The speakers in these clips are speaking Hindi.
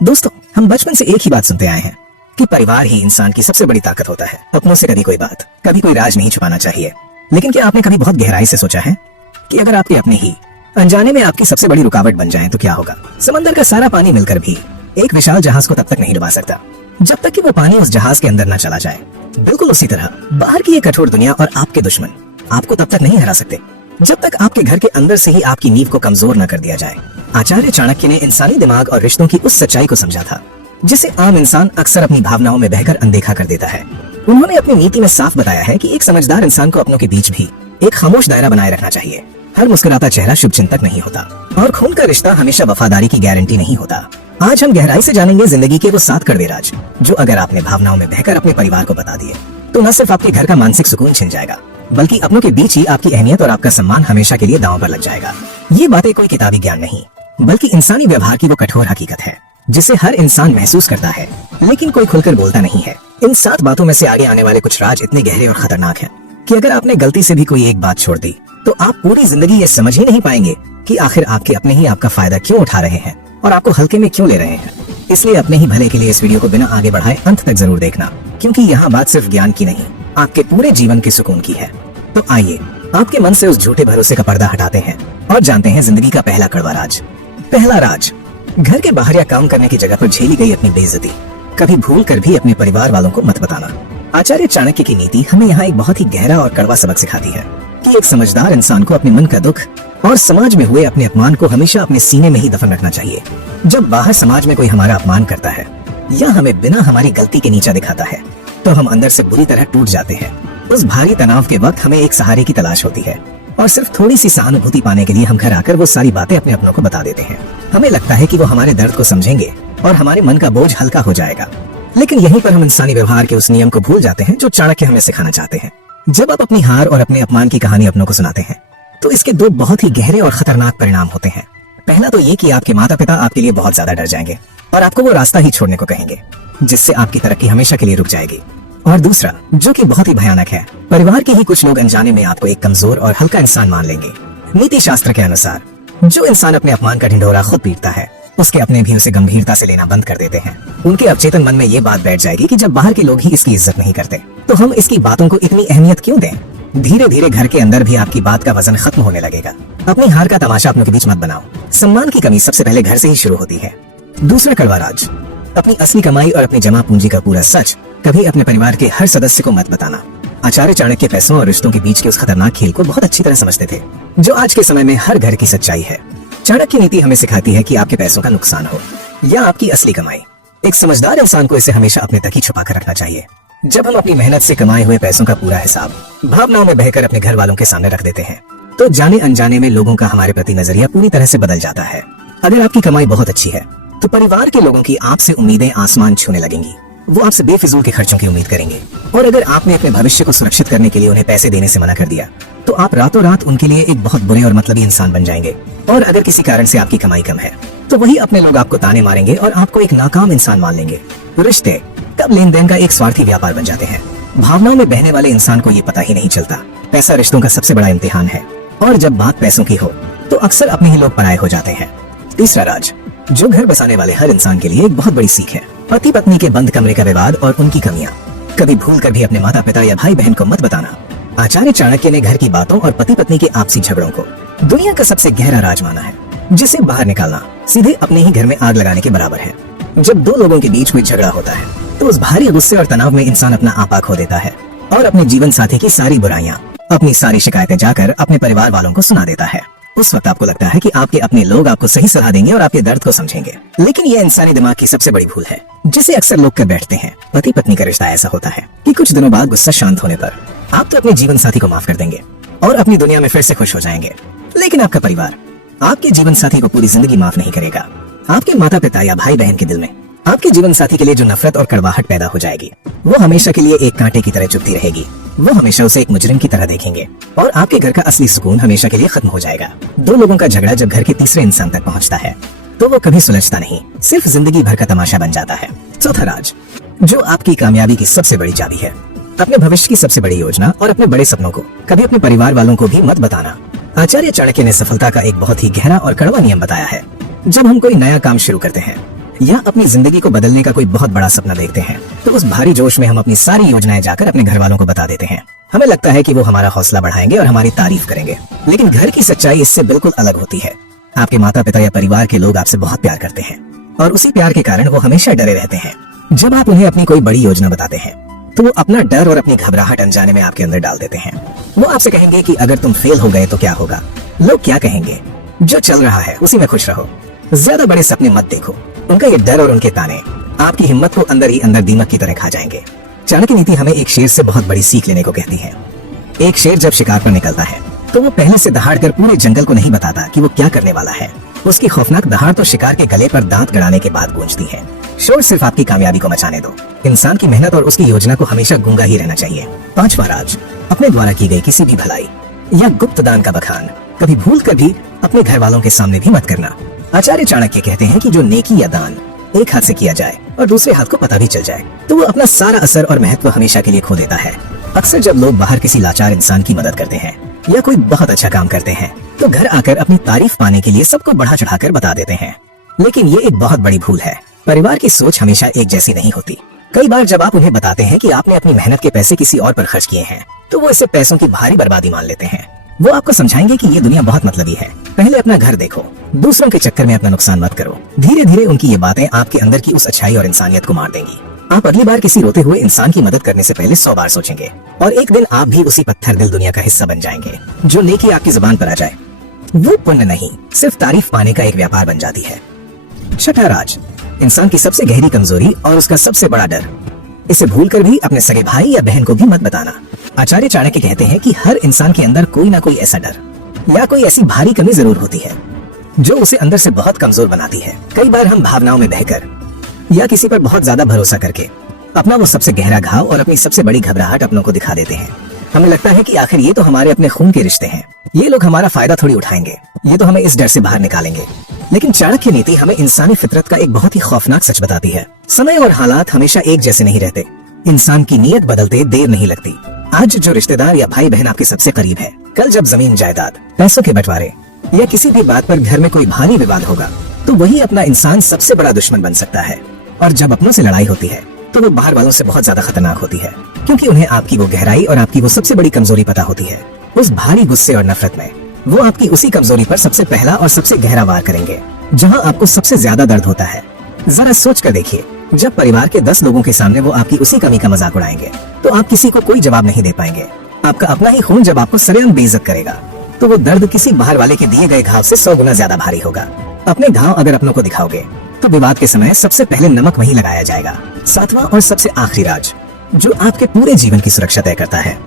दोस्तों, हम बचपन से एक ही बात सुनते आए हैं कि परिवार ही इंसान की सबसे बड़ी ताकत होता है। अपनों से कभी कोई बात, कभी कोई राज नहीं छुपाना चाहिए। लेकिन क्या आपने कभी बहुत गहराई से सोचा है कि अगर आपके अपने ही अनजाने में आपकी सबसे बड़ी रुकावट बन जाएं तो क्या होगा? समंदर का सारा पानी मिलकर भी एक विशाल जहाज को तब तक नहीं डुबा सकता जब तक कि वो पानी उस जहाज के अंदर न चला जाए। बिल्कुल उसी तरह बाहर की ये कठोर दुनिया और आपके दुश्मन आपको तब तक नहीं हरा सकते जब तक आपके घर के अंदर से ही आपकी नींव को कमजोर न कर दिया जाए। आचार्य चाणक्य ने इंसानी दिमाग और रिश्तों की उस सच्चाई को समझा था जिसे आम इंसान अक्सर अपनी भावनाओं में बहकर अनदेखा कर देता है। उन्होंने अपनी नीति में साफ बताया है कि एक समझदार इंसान को अपनों के बीच भी एक खामोश दायरा बनाए रखना चाहिए। हर मुस्कुराता चेहरा शुभ चिंतक नहीं होता और खून का रिश्ता हमेशा वफादारी की गारंटी नहीं होता। आज हम गहराई से जानेंगे जिंदगी के वो 7 कड़वे राज जो अगर आपने भावनाओं में बहकर अपने परिवार को बता दिए तो न सिर्फ आपके घर का मानसिक सुकून छिन जाएगा बल्कि अपनों के बीच ही आपकी अहमियत और आपका सम्मान हमेशा के लिए दांव पर लग जाएगा। ये बातें कोई किताबी ज्ञान नहीं बल्कि इंसानी व्यवहार की वो कठोर हकीकत है जिसे हर इंसान महसूस करता है लेकिन कोई खुलकर बोलता नहीं है। इन 7 बातों में से आगे आने वाले कुछ राज इतने गहरे और खतरनाक हैं कि अगर आपने गलती से भी कोई एक बात छोड़ दी तो आप पूरी जिंदगी ये समझ ही नहीं पाएंगे कि आखिर आपके अपने ही आपका फायदा क्यों उठा रहे हैं और आपको हल्के में क्यों ले रहे हैं। इसलिए अपने ही भले के लिए इस वीडियो को बिना आगे बढ़ाए अंत तक जरूर देखना, क्योंकि यहाँ बात सिर्फ ज्ञान की नहीं आपके पूरे जीवन के सुकून की है। तो आइए आपके मन से उस झूठे भरोसे का पर्दा हटाते हैं और जानते हैं जिंदगी का पहला कड़वा राज। पहला राज, घर के बाहर या काम करने की जगह पर झेली गई अपनी बेइज्जती कभी भूल कर भी अपने परिवार वालों को मत बताना। आचार्य चाणक्य की नीति हमें यहाँ एक बहुत ही गहरा और कड़वा सबक सिखाती है कि एक समझदार इंसान को अपने मन का दुख और समाज में हुए अपने अपमान को हमेशा अपने सीने में ही दफन रखना चाहिए। जब बाहर समाज में कोई हमारा अपमान करता है या हमें बिना हमारी गलती के नीचा दिखाता है तो हम अंदर से बुरी तरह टूट जाते हैं। उस भारी तनाव के वक्त हमें एक सहारे की तलाश होती है और सिर्फ थोड़ी सी सहानुभूति पाने के लिए हम घर आकर वो सारी बातें अपने अपनों को बता देते हैं। हमें लगता है कि वो हमारे दर्द को समझेंगे और हमारे मन का बोझ हल्का हो जाएगा। लेकिन यहीं पर हम इंसानी व्यवहार के उस नियम को भूल जाते हैं जो चाणक्य हमें सिखाना चाहते हैं। जब आप अपनी हार और अपने अपमान की कहानी अपनों को सुनाते हैं तो इसके 2 बहुत ही गहरे और खतरनाक परिणाम होते हैं। पहला तो ये कि आपके माता पिता आपके लिए बहुत ज्यादा डर जाएंगे और आपको वो रास्ता ही छोड़ने को कहेंगे जिससे आपकी तरक्की हमेशा के लिए रुक जाएगी। और दूसरा, जो कि बहुत ही भयानक है, परिवार के ही कुछ लोग अनजाने में आपको एक कमजोर और हल्का इंसान मान लेंगे। नीति शास्त्र के अनुसार जो इंसान अपने अपमान का ढिंढोरा खुद पीटता है उसके अपने भी उसे गंभीरता से लेना बंद कर देते हैं। उनके अवचेतन मन में ये बात बैठ जाएगी कि जब बाहर के लोग ही इसकी इज्जत नहीं करते तो हम इसकी बातों को इतनी अहमियत क्यों दें। धीरे धीरे घर के अंदर भी आपकी बात का वजन खत्म होने लगेगा। अपनी हार का तमाशा अपनों के बीच मत बनाओ। सम्मान की कमी सबसे पहले घर से ही शुरू होती है। दूसरा कड़वा राज, अपनी असली कमाई और अपनी जमा पूंजी का पूरा सच कभी अपने परिवार के हर सदस्य को मत बताना। आचार्य चाणक्य पैसों और रिश्तों के बीच के उस खतरनाक खेल को बहुत अच्छी तरह समझते थे जो आज के समय में हर घर की सच्चाई है। चाणक्य नीति हमें सिखाती है कि आपके पैसों का नुकसान हो या आपकी असली कमाई, एक समझदार इंसान को इसे हमेशा अपने तक ही छुपा कर रखना चाहिए। जब हम अपनी मेहनत से कमाए हुए पैसों का पूरा हिसाब भावनाओं में बहकर अपने घर वालों के सामने रख देते हैं तो जाने अनजाने में लोगों का हमारे प्रति नजरिया पूरी तरह से बदल जाता है। अगर आपकी कमाई बहुत अच्छी है तो परिवार के लोगों की आपसे उम्मीदें आसमान छूने लगेंगी। वो आपसे बेफिजूल के खर्चों की उम्मीद करेंगे और अगर आपने अपने भविष्य को सुरक्षित करने के लिए उन्हें पैसे देने से मना कर दिया तो आप रातों रात उनके लिए एक बहुत बुरे और मतलबी इंसान बन जाएंगे। और अगर किसी कारण से आपकी कमाई कम है तो वही अपने लोग आपको ताने मारेंगे और आपको एक नाकाम इंसान मान लेंगे। रिश्ते कब लेन देन का एक स्वार्थी व्यापार बन जाते हैं। भावनाओं में बहने वाले इंसान को ये पता ही नहीं चलता। पैसा रिश्तों का सबसे बड़ा इम्तिहान है और जब बात पैसों की हो तो अक्सर अपने ही लोग पराये हो जाते हैं। तीसरा राज, जो घर बसाने वाले हर इंसान के लिए एक बहुत बड़ी सीख है, पति पत्नी के बंद कमरे का विवाद और उनकी कमियां कभी भूल कर भी अपने माता पिता या भाई बहन को मत बताना। आचार्य चाणक्य ने घर की बातों और पति पत्नी के आपसी झगड़ों को दुनिया का सबसे गहरा राज माना है जिसे बाहर निकालना सीधे अपने ही घर में आग लगाने के बराबर है। जब 2 लोगों के बीच कोई झगड़ा होता है तो उस भारी गुस्से और तनाव में इंसान अपना आपा खो देता है और अपने जीवन साथी की सारी बुराइयां, अपनी सारी शिकायतें जाकर अपने परिवार वालों को सुना देता है। उस वक्त आपको लगता है कि आपके अपने लोग आपको सही सलाह देंगे और आपके दर्द को समझेंगे, लेकिन यह इंसानी दिमाग की सबसे बड़ी भूल है जिसे अक्सर लोग कर बैठते हैं। पति पत्नी का रिश्ता ऐसा होता है कि कुछ दिनों बाद गुस्सा शांत होने पर आप तो अपने जीवन साथी को माफ कर देंगे और अपनी दुनिया में फिर से खुश हो जाएंगे, लेकिन आपका परिवार आपके जीवन साथी को पूरी जिंदगी माफ नहीं करेगा। आपके माता पिता या भाई बहन के दिल में आपके जीवन साथी के लिए जो नफरत और कड़वाहट पैदा हो जाएगी वो हमेशा के लिए एक कांटे की तरह चुभती रहेगी। वो हमेशा उसे एक मुजरिम की तरह देखेंगे और आपके घर का असली सुकून हमेशा के लिए खत्म हो जाएगा। 2 लोगों का झगड़ा जब घर के तीसरे इंसान तक पहुंचता है तो वो कभी सुलझता नहीं, सिर्फ जिंदगी भर का तमाशा बन जाता है। चौथा राज, जो आपकी कामयाबी की सबसे बड़ी चाबी है, अपने भविष्य की सबसे बड़ी योजना और अपने बड़े सपनों को कभी अपने परिवार वालों को भी मत बताना। आचार्य चाणक्य ने सफलता का एक बहुत ही गहरा और कड़वा नियम बताया है। जब हम कोई नया काम शुरू करते हैं या अपनी जिंदगी को बदलने का कोई बहुत बड़ा सपना देखते हैं, तो उस भारी जोश में हम अपनी सारी योजनाएं जाकर अपने घर वालों को बता देते हैं। हमें लगता है कि वो हमारा हौसला बढ़ाएंगे और हमारी तारीफ करेंगे, लेकिन घर की सच्चाई इससे बिल्कुल अलग होती है। आपके माता पिता या परिवार के लोग आपसे बहुत प्यार करते हैं और उसी प्यार के कारण वो हमेशा डरे रहते हैं। जब आप उन्हें अपनी कोई बड़ी योजना बताते हैं तो वो अपना डर और अपनी घबराहट अनजाने में आपके अंदर डाल देते हैं। वो आपसे कहेंगे कि अगर तुम फेल हो गए तो क्या होगा, लोग क्या कहेंगे, जो चल रहा है उसी में खुश रहो, ज्यादा बड़े सपने मत देखो। उनका ये डर और उनके ताने आपकी हिम्मत को अंदर ही अंदर दीमक की तरह खा जाएंगे। चाणक्य नीति हमें एक शेर से बहुत बड़ी सीख लेने को कहती है। एक शेर जब शिकार पर निकलता है तो वो पहले से दहाड़ कर पूरे जंगल को नहीं बताता कि वो क्या करने वाला है। उसकी खौफनाक दहाड़ तो शिकार के गले पर दांत गड़ाने के बाद गूंजती है। शोर सिर्फ आपकी कामयाबी को मचाने दो। इंसान की मेहनत और उसकी योजना को हमेशा गूंगा ही रहना चाहिए। 5वां राज, अपने द्वारा की गई किसी भी भलाई या गुप्त दान का बखान कभी भूल कर भी अपने घर वालों के सामने भी मत करना। आचार्य चाणक्य कहते हैं कि जो नेकी या दान एक हाथ से किया जाए और दूसरे हाथ को पता भी चल जाए तो वो अपना सारा असर और महत्व हमेशा के लिए खो देता है। अक्सर जब लोग बाहर किसी लाचार इंसान की मदद करते हैं या कोई बहुत अच्छा काम करते हैं तो घर आकर अपनी तारीफ पाने के लिए सबको बढ़ा चढ़ाकर बता देते हैं, लेकिन ये एक बहुत बड़ी भूल है। परिवार की सोच हमेशा एक जैसी नहीं होती। कई बार जब आप उन्हें बताते हैं कि आपने अपनी मेहनत के पैसे किसी और पर खर्च किए हैं तो वो इसे पैसों की भारी बर्बादी मान लेते हैं। वो आपको समझाएंगे कि ये दुनिया बहुत मतलबी है, पहले अपना घर देखो, दूसरों के चक्कर में अपना नुकसान मत करो। धीरे धीरे उनकी ये बातें आपके अंदर की उस अच्छाई और इंसानियत को मार देंगी। आप अगली बार किसी रोते हुए इंसान की मदद करने से पहले 100 बार सोचेंगे और एक दिन आप भी उसी पत्थर दिल दुनिया का हिस्सा बन जाएंगे। जो नेकी आपकी जुबान पर आ जाए वो पुण्य नहीं, सिर्फ तारीफ पाने का एक व्यापार बन जाती है। 6वां राज, इंसान की सबसे गहरी कमजोरी और उसका सबसे बड़ा डर। इसे भूलकर भी अपने सगे भाई या बहन को भी मत बताना। आचार्य चाणक्य कहते हैं कि हर इंसान के अंदर कोई ना कोई ऐसा डर या कोई ऐसी भारी कमी जरूर होती है जो उसे अंदर से बहुत कमजोर बनाती है। कई बार हम भावनाओं में बहकर या किसी पर बहुत ज्यादा भरोसा करके अपना वो सबसे गहरा घाव और अपनी सबसे बड़ी घबराहट अपनों को दिखा देते हैं। हमें लगता है कि आखिर ये तो हमारे अपने खून के रिश्ते हैं, ये लोग हमारा फायदा थोड़ी उठाएंगे, ये तो हमें इस डर से बाहर निकालेंगे। लेकिन चाणक्य नीति हमें इंसानी फितरत का एक बहुत ही खौफनाक सच बताती है। समय और हालात हमेशा एक जैसे नहीं रहते। इंसान की नीयत बदलते देर नहीं लगती। आज जो रिश्तेदार या भाई बहन आपके सबसे करीब है, कल जब जमीन जायदाद, पैसों के बंटवारे या किसी भी बात पर घर में कोई भारी विवाद होगा तो वही अपना इंसान सबसे बड़ा दुश्मन बन सकता है। और जब अपनों से लड़ाई होती है तो वो बाहर वालों से बहुत ज्यादा खतरनाक होती है, क्योंकि उन्हें आपकी वो गहराई और आपकी वो सबसे बड़ी कमजोरी पता होती है। उस भारी गुस्से और नफरत में वो आपकी उसी कमजोरी पर सबसे पहला और सबसे गहरा वार करेंगे जहां आपको सबसे ज्यादा दर्द होता है। जरा सोच कर देखिए, जब परिवार के 10 लोगों के सामने वो आपकी उसी कमी का मजाक उड़ाएंगे तो आप किसी को कोई जवाब नहीं दे पाएंगे। आपका अपना ही खून जब आपको सरेआम बेइज्जत करेगा तो वो दर्द किसी बाहर वाले के दिए गए घाव से 100 गुना ज्यादा भारी होगा। अपने घाव अगर अपनों को दिखाओगे तो विवाद के समय सबसे पहले नमक वहीं लगाया जाएगा। 7वां और सबसे आखिरी राज जो आपके पूरे जीवन की सुरक्षा तय करता है,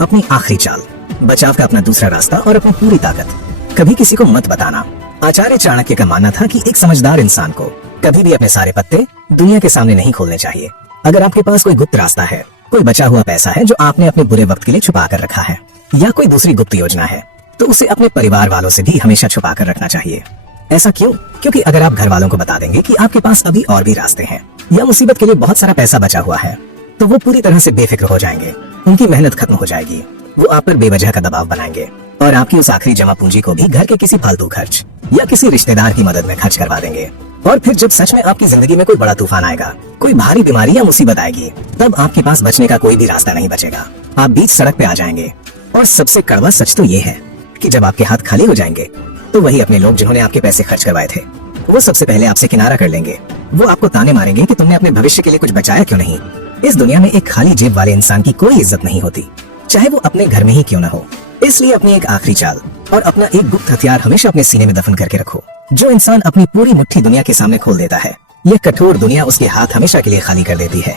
अपनी आखिरी चाल, बचाव का अपना दूसरा रास्ता और अपनी पूरी ताकत कभी किसी को मत बताना। आचार्य चाणक्य का मानना था कि एक समझदार इंसान को कभी भी अपने सारे पत्ते दुनिया के सामने नहीं खोलने चाहिए। अगर आपके पास कोई गुप्त रास्ता है, कोई बचा हुआ पैसा है जो आपने अपने बुरे वक्त के लिए छुपा कर रखा है, या कोई दूसरी गुप्त योजना है, तो उसे अपने परिवार वालों से भी हमेशा छुपा कर रखना चाहिए। ऐसा क्यों? क्योंकि अगर आप घर वालों को बता देंगे कि आपके पास अभी और भी रास्ते हैं या मुसीबत के लिए बहुत सारा पैसा बचा हुआ है, तो वो पूरी तरह से बेफिक्र हो जाएंगे। उनकी मेहनत खत्म हो जाएगी। वो आप पर बेवजह का दबाव बनाएंगे और आपकी उस आखिरी जमा पूंजी को भी घर के किसी फालतू खर्च या किसी रिश्तेदार की मदद में खर्च करवा देंगे। और फिर जब सच में आपकी जिंदगी में कोई बड़ा तूफान आएगा, कोई भारी बीमारी या मुसीबत आएगी, तब आपके पास बचने का कोई भी रास्ता नहीं बचेगा। आप बीच सड़क पे आ जाएंगे। और सबसे कड़वा सच तो ये है कि जब आपके हाथ खाली हो जाएंगे तो वही अपने लोग जिन्होंने आपके पैसे खर्च करवाए थे, वो सबसे पहले आपसे किनारा कर लेंगे। वो आपको ताने मारेंगे कि तुमने अपने भविष्य के लिए कुछ बचाया क्यों नहीं। इस दुनिया में एक खाली जेब वाले इंसान की कोई इज्जत नहीं होती, चाहे वो अपने घर में ही क्यों न हो। इसलिए अपनी एक आखिरी चाल और अपना एक गुप्त हथियार हमेशा अपने सीने में दफन करके रखो। जो इंसान अपनी पूरी मुट्ठी दुनिया के सामने खोल देता है, ये कठोर दुनिया उसके हाथ हमेशा के लिए खाली कर देती है।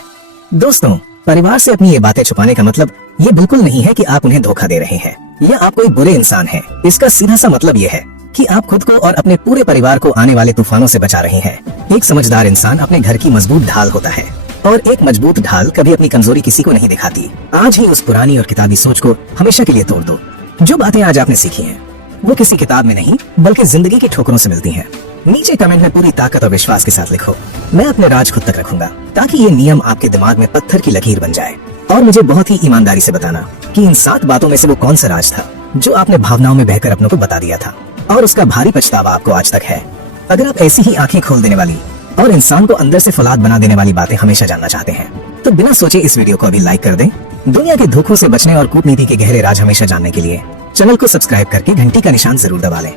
दोस्तों, परिवार से अपनी ये बातें छुपाने का मतलब ये बिल्कुल नहीं है कि आप उन्हें धोखा दे रहे हैं या आप कोई बुरे इंसान हैं। इसका सीधा सा मतलब ये है कि आप खुद को और अपने पूरे परिवार को आने वाले तूफानों से बचा रहे हैं। एक समझदार इंसान अपने घर की मजबूत ढाल होता है और एक मजबूत ढाल कभी अपनी कमजोरी किसी को नहीं दिखाती। आज ही उस पुरानी और किताबी सोच को हमेशा के लिए तोड़ दो। जो बातें आज आपने सीखी हैं वो किसी किताब में नहीं बल्कि जिंदगी की ठोकरों से मिलती हैं। नीचे कमेंट में पूरी ताकत और विश्वास के साथ लिखो, मैं अपने राज खुद तक रखूंगा, ताकि ये नियम आपके दिमाग में पत्थर की लकीर बन जाए। और मुझे बहुत ही ईमानदारी से बताना कि इन 7 बातों में से वो कौन सा राज था जो आपने भावनाओं में बहकर अपनों को बता दिया था और उसका भारी पछतावा आपको आज तक है। अगर आप ऐसी ही आंखें खोल देने वाली और इंसान को अंदर से फौलाद बना देने वाली बातें हमेशा जानना चाहते हैं, तो बिना सोचे इस वीडियो को अभी लाइक कर दें। दुनिया के धोखों से बचने और कूटनीति के गहरे राज हमेशा जानने के लिए चैनल को सब्सक्राइब करके घंटी का निशान जरूर दबा लें।